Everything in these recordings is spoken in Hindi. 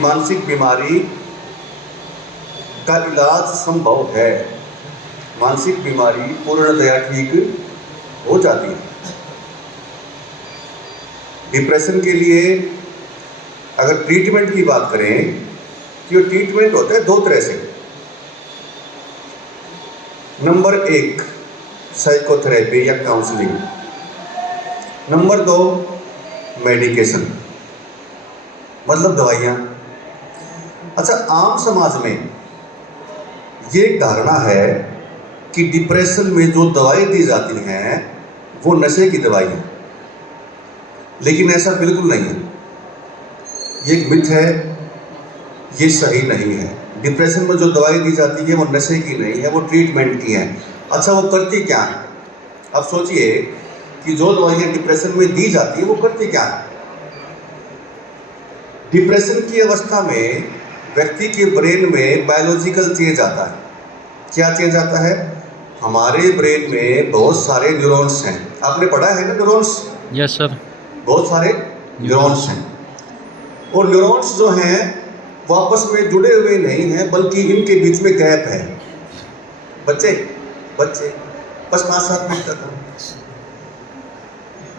मानसिक बीमारी का इलाज संभव है। मानसिक बीमारी पूर्णतया ठीक हो जाती है। डिप्रेशन के लिए अगर ट्रीटमेंट की बात करें तो ट्रीटमेंट होता है दो तरह से। नंबर 1 साइकोथेरेपी या काउंसलिंग, नंबर 2 मेडिकेशन मतलब दवाइयाँ। अच्छा, आम समाज में ये एक धारणा है कि डिप्रेशन में जो दवाई दी जाती हैं वो नशे की दवाई है, लेकिन ऐसा बिल्कुल नहीं है। ये एक मिथ है, ये सही नहीं है। डिप्रेशन में जो दवाई दी जाती है वो नशे की नहीं है, वो ट्रीटमेंट की है। अच्छा, वो करती क्या है? अब सोचिए कि जो दवाइयाँ डिप्रेशन में दी जाती है वो करती क्या है। डिप्रेशन की अवस्था में व्यक्ति के ब्रेन में बायोलॉजिकल चेंज आता है। क्या चेंज आता है? हमारे ब्रेन में बहुत सारे न्यूरॉन्स हैं। आपने पढ़ा है ना न्यूरॉन्स? Yes sir. बहुत सारे न्यूरॉन्स हैं, और न्यूरॉन्स जो हैं वो आपस में जुड़े हुए नहीं हैं, बल्कि इनके बीच में गैप है। बच्चे बस 5-7 मिनट तक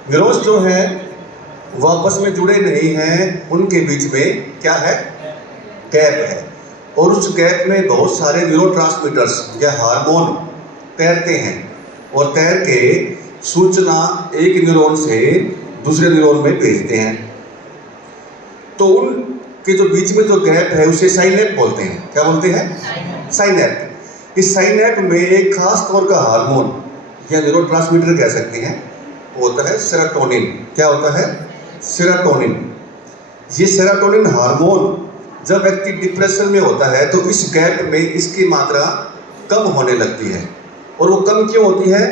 न्यूरॉन्स जो हैं वो आपस में जुड़े नहीं हैं, उनके बीच में क्या है? गैप है। और उस गैप में बहुत सारे न्यूरोट्रांसमीटर्स या हार्मोन तैरते हैं, और तैर के सूचना एक न्यूरॉन से दूसरे न्यूरॉन में भेजते हैं। तो उनके जो बीच में जो गैप है उसे साइनैप बोलते हैं। क्या बोलते हैं? साइनैप। इस साइनैप में एक खास तौर का हार्मोन या न्यूरोट्रांसमीटर कह सकते हैं, वो होता है सेरोटोनिन। क्या होता है? सेरोटोनिन। ये सेरोटोनिन हार्मोन जब व्यक्ति डिप्रेशन में होता है तो इस गैप में इसकी मात्रा कम होने लगती है। और वो कम क्यों होती है?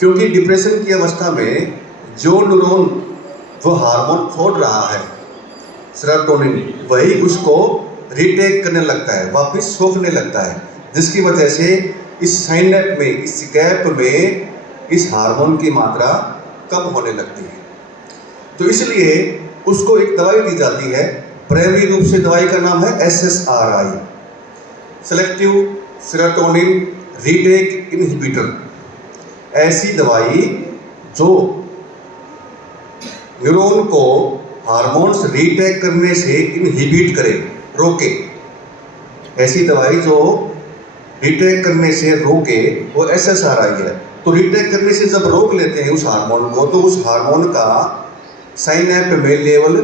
क्योंकि डिप्रेशन की अवस्था में जो न्यूरॉन वो हार्मोन छोड़ रहा है सेरोटोनिन, वही उसको रिटेक करने लगता है, वापस सोखने लगता है, जिसकी वजह से इस साइनैप में, इस गैप में इस हार्मोन की मात्रा कम होने लगती है। तो इसलिए उसको एक दवाई दी जाती है। प्राइमरी रूप से दवाई का नाम है SSRI, selective serotonin retake inhibitor. ऐसी दवाई जो न्यूरॉन को हार्मोन्स रीटेक करने से इनहिबिट करे, रोके। ऐसी दवाई जो रीटेक करने से रोके वो SSRI है। तो रीटेक करने से जब रोक लेते हैं उस हार्मोन को, तो उस हार्मोन का साइनैप में लेवल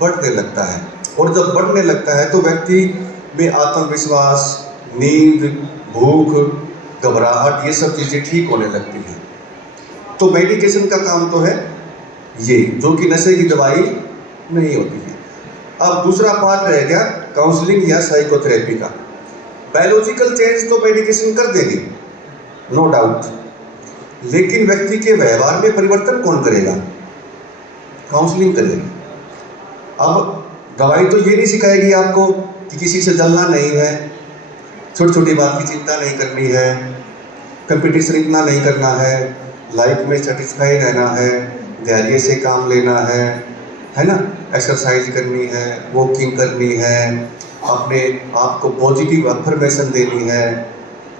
बढ़ने लगता है, और जब बढ़ने लगता है तो व्यक्ति में आत्मविश्वास, नींद, भूख, घबराहट, ये सब चीज़ें ठीक होने लगती हैं। तो मेडिकेशन का काम तो है ये, जो कि नशे की दवाई नहीं होती है। अब दूसरा पार्ट रह गया काउंसलिंग या साइकोथेरेपी का। बायोलॉजिकल चेंज तो मेडिकेशन कर देगी, नो डाउट, लेकिन व्यक्ति के व्यवहार में परिवर्तन कौन करेगा? काउंसलिंग करेगी। अब दवाई तो ये नहीं सिखाएगी आपको कि किसी से जलना नहीं है, छोटी छोटी बात की चिंता नहीं करनी है, कंपटीशन इतना नहीं करना है, लाइफ में सेटिस्फाई रहना है, धैर्य से काम लेना है ना, एक्सरसाइज करनी है, वॉकिंग करनी है, अपने आप को पॉजिटिव अफर्मेशन देनी है,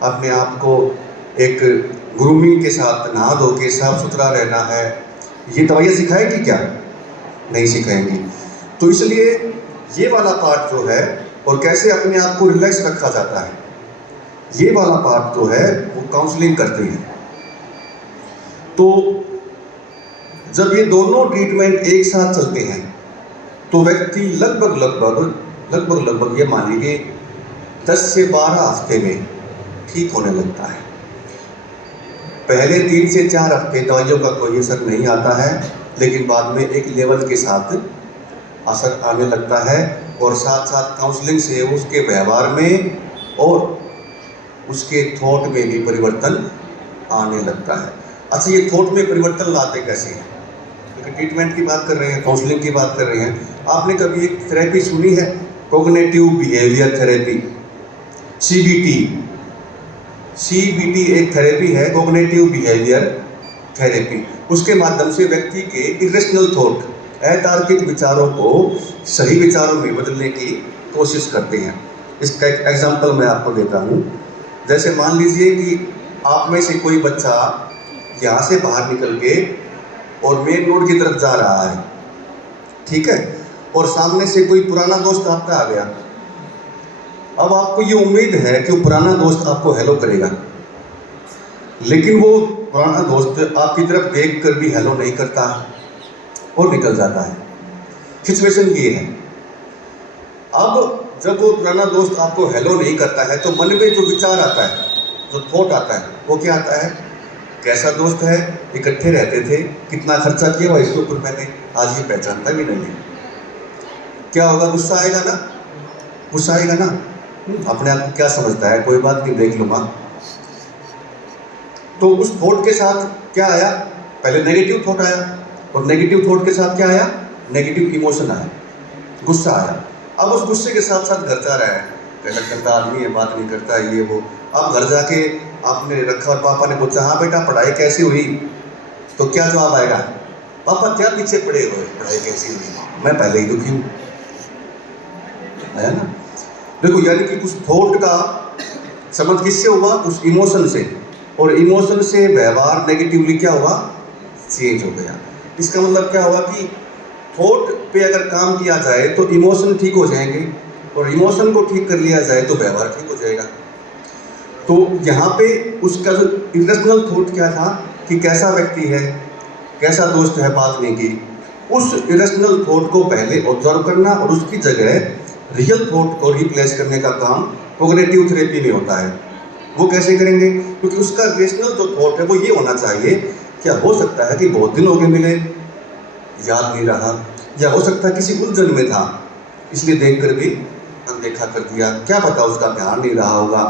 अपने आप को एक ग्रूमिंग के साथ नहा धो के साफ सुथरा रहना है। ये दवाइयाँ सिखाएगी क्या? नहीं सिखाएंगी। तो इसलिए ये वाला पार्ट जो है, और कैसे अपने आप को रिलैक्स रखा जाता है, ये वाला पार्ट जो है वो काउंसलिंग करती है। तो जब ये दोनों ट्रीटमेंट एक साथ चलते हैं तो व्यक्ति लगभग ये मान लीजिए 10 से 12 हफ्ते में ठीक होने लगता है। पहले 3 से 4 हफ्ते दवाइयों का कोई असर नहीं आता है, लेकिन बाद में एक लेवल के साथ असर आने लगता है, और साथ साथ काउंसलिंग से उसके व्यवहार में और उसके थॉट में भी परिवर्तन आने लगता है। अच्छा, ये थॉट में परिवर्तन लाते कैसे हैं? क्योंकि ट्रीटमेंट की बात कर रहे हैं, काउंसलिंग की बात कर रहे हैं। आपने कभी एक थेरेपी सुनी है, cognitive behaviour therapy, CBT? CBT एक थेरेपी है, कॉग्निटिव बिहेवियर थेरेपी। उसके माध्यम से व्यक्ति के इरेशनल थॉट, अतार्किक विचारों को सही विचारों में बदलने की कोशिश करते हैं। इसका एक एग्जाम्पल मैं आपको देता हूँ। जैसे मान लीजिए कि आप में से कोई बच्चा यहाँ से बाहर निकल के और मेन रोड की तरफ जा रहा है, ठीक है, और सामने से कोई पुराना दोस्त आपका आ गया। अब आपको ये उम्मीद है कि वो पुराना दोस्त आपको हेलो करेगा, लेकिन वो पुराना दोस्त आपकी तरफ देख कर भी हेलो नहीं करता और निकल जाता है। सिचुएशन ये है। अब जब वो पुराना दोस्त आपको हेलो नहीं करता है तो मन में जो विचार आता है, जो थॉट आता है, वो क्या आता है? कैसा दोस्त है, इकट्ठे रहते थे, कितना खर्चा किया हुआ इसके ऊपर मैंने, आज ये पहचानता भी नहीं है। क्या होगा? गुस्सा आएगा ना, गुस्सा आएगा ना। अपने आप को क्या समझता है, कोई बात नहीं, देख लूँगा। तो उस थॉट के साथ क्या आया? पहले नेगेटिव थॉट आया, और नेगेटिव थॉट के साथ क्या आया? नेगेटिव इमोशन आया, गुस्सा आया। अब उस गुस्से के साथ साथ घर जा रहा है, कहना करता आदमी है, बात नहीं करता, ये वो। अब घर जाके आपने रखा और पापा ने पूछा, हाँ बेटा पढ़ाई कैसी हुई? तो क्या जवाब आएगा? पापा क्या पीछे पड़े हो, पढ़ाई कैसी हुई? मैं पहले ही दुखी हूँ, है ना। देखो, यानी कि उस थॉट का समझ किससे हुआ? उस इमोशन से, और इमोशन से व्यवहार नेगेटिवली क्या हुआ? चेंज हो गया। इसका मतलब क्या हुआ कि थॉट पे अगर काम किया जाए तो इमोशन ठीक हो जाएंगे, और इमोशन को ठीक कर लिया जाए तो व्यवहार ठीक हो जाएगा। तो यहाँ पे उसका जो इरेशनल थॉट क्या था कि कैसा व्यक्ति है, कैसा दोस्त है, बात नहीं की। उस इरेशनल थॉट को पहले ऑब्जर्व करना और उसकी जगह रियल थॉट को रिप्लेस करने का काम कोग्निटिव थेरेपी में होता है। वो कैसे करेंगे? क्योंकि उसका रेशनल जो थॉट है वो ये होना चाहिए, क्या हो सकता है कि बहुत दिन हो गए मिले, याद नहीं रहा, या हो सकता है किसी उलझन में था इसलिए देखकर भी अनदेखा कर दिया, क्या पता उसका ध्यान नहीं रहा होगा,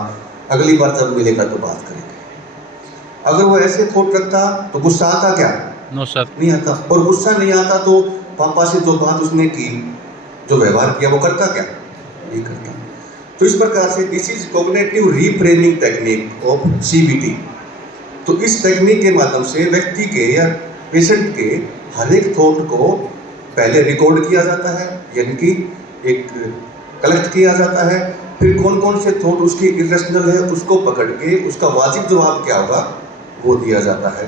अगली बार जब मिलेगा तो बात करेंगे। अगर वो ऐसे थॉट रखता तो गुस्सा आता क्या? No sir. नहीं आता। और गुस्सा नहीं आता तो पापा से जो बात उसने की, जो व्यवहार किया, वो करता क्या? नहीं करता। तो इस प्रकार से this is cognitive reframing technique of CBT। तो इस टेक्निक के माध्यम से व्यक्ति के या पेशेंट के हर एक थॉट को पहले रिकॉर्ड किया जाता है, यानी कि एक कलेक्ट किया जाता है। फिर कौन कौन से थॉट उसकी इरेशनल है उसको पकड़ के उसका वाजिब जवाब क्या होगा वो दिया जाता है,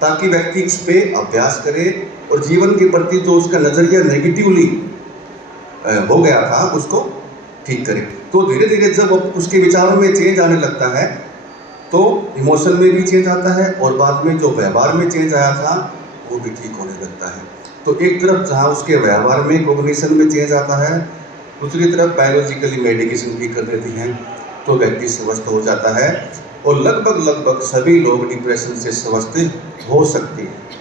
ताकि व्यक्ति इस पे अभ्यास करे और जीवन के प्रति जो उसका नज़रिया नेगेटिवली हो गया था उसको ठीक करे। तो धीरे धीरे जब उसके विचारों में चेंज आने लगता है तो इमोशन में भी चेंज आता है, और बाद में जो व्यवहार में चेंज आया था वो भी ठीक होने लगता है। तो एक तरफ जहाँ उसके व्यवहार में कॉग्निशन में चेंज आता है, दूसरी तरफ बायोलॉजिकली मेडिकेशन भी कर देती हैं, तो व्यक्ति स्वस्थ हो जाता है। और लगभग सभी लोग डिप्रेशन से स्वस्थ हो सकते हैं।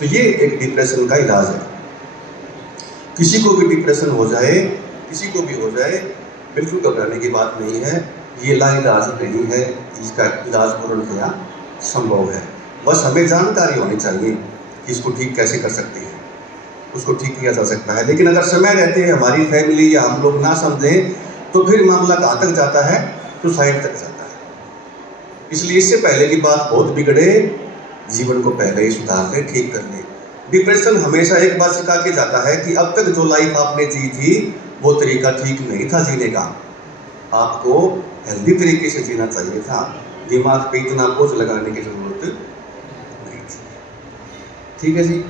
तो ये एक डिप्रेशन का इलाज है। किसी को भी डिप्रेशन हो जाए, किसी को भी हो जाए, बिल्कुल घबराने की बात नहीं है। ये लाइलाज नहीं है, इसका इलाज पूर्णतया संभव है। बस हमें जानकारी होनी चाहिए कि इसको ठीक कैसे कर सकते हैं, उसको ठीक किया जा सकता है। लेकिन अगर समय रहते हैं हमारी फैमिली या हम लोग ना समझें तो फिर मामला कहाँ तक जाता है? सुसाइड तक जाता है। इसलिए इससे पहले की बात बहुत बिगड़े, जीवन को पहले ही सुधार ले, ठीक कर ले। डिप्रेशन हमेशा एक बात सिखा के जाता है कि अब तक जो लाइफ आपने जी थी वो तरीका ठीक नहीं था जीने का, आपको हेल्दी तरीके से जीना चाहिए था, दिमाग पे इतना बोझ लगाने की जरूरत नहीं थी। ठीक है जी।